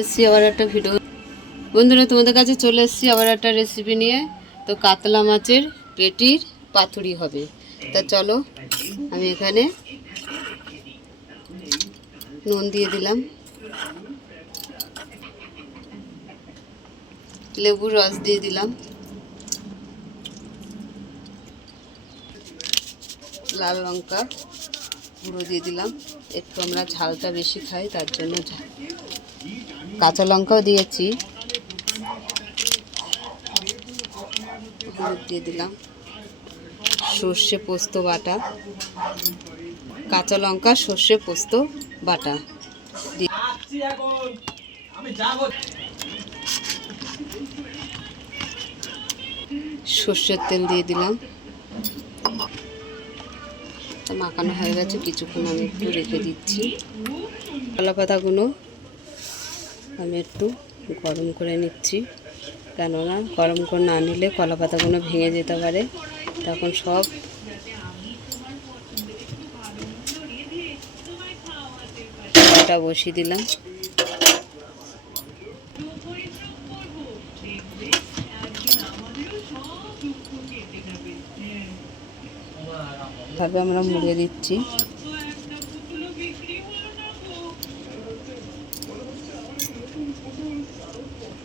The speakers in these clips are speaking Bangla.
এসছি আবার একটা ভিডিও। বন্ধুরা, তোমাদের কাছে চলে এসেছি আবার একটা রেসিপি নিয়ে। তো কাতলা মাছের পেটির পাতুরি হবে। তা চলো, আমি এখানে নুন দিয়ে দিলাম, লেবুর রস দিয়ে দিলাম, লাল লঙ্কা গুঁড়ো দিয়ে দিলাম। একটু আমরা ঝালটা বেশি খাই, তার জন্য কাঁচা লঙ্কাও দিয়েছি, হলুদ দিয়ে দিলাম, সর্ষে পোস্ত বাটা, কাঁচা লঙ্কা সর্ষে পোস্ত বাটা সর্ষের তেল দিয়ে দিলাম। মাখানো হয়ে গেছে, কিছুক্ষণ আমি একটু রেখে দিচ্ছি। কলা পাতাগুলো আমি একটু গরম করে নিচ্ছি, কেননা গরম করে না নিলে কলা পাতাগুলো ভেঙে যেতে পারে। তখন সব বসিয়ে দিলাম। ভাবে আমরা মুড়িয়ে দিচ্ছি।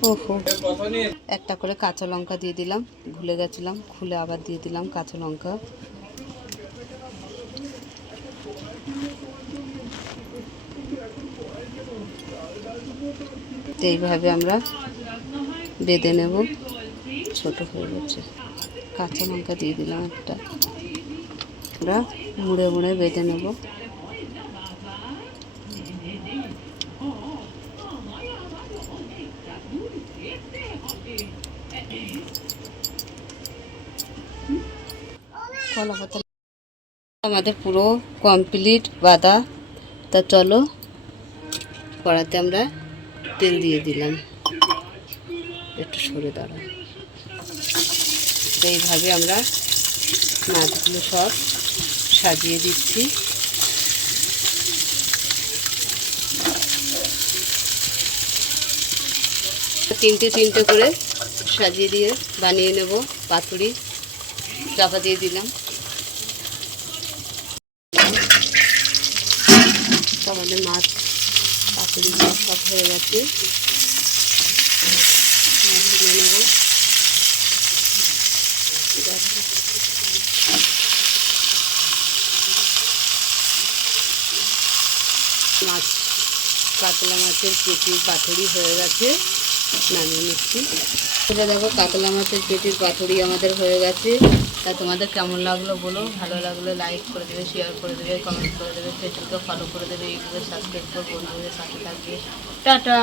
ওহো, একটা করে কাঁচা লঙ্কা দিয়ে দিলাম, ভুলে গেছিলাম, খুলে আবার দিয়ে দিলাম কাঁচা লঙ্কা। এইভাবে আমরা বেঁধে নেব। ছোট হয়ে গেছে, কাঁচা লঙ্কা দিয়ে দিলাম একটা। আমরা মুড়ে মুড়ে বেঁধে নেব। কলা পাতা আমাদের পুরো কমপ্লিট বাঁধা। তা চলো, কড়াতে আমরা তেল দিয়ে দিলাম, একটু সরে দাঁড়া। এইভাবে আমরা মাছগুলো সব সাজিয়ে দিচ্ছি। তিনটে তিনটে করে সাজিয়ে দিয়ে বানিয়ে নেব পাতুরি। চাপা দিয়ে দিলাম। আমাদের মাছ পাতুরিগুলো সব হয়ে গেছে। নেব মাছ, কাতলা মাছের পেটির পাতুরি হয়ে গেছে, নামিয়ে নিচ্ছি। এটা দেখো, কাতলা মাছের পেটির পাতুরি আমাদের হয়ে গেছে। তা তোমাদের কেমন লাগলো বলো। ভালো লাগলে লাইক করে দেবে, শেয়ার করে দেবে, কমেন্ট করে দেবে, ফেসবুকে ফলো করে দেবে, ইউটিউবে সাবস্ক্রাইব করে বন্ধুদের সাথে থাকবে। টাটা।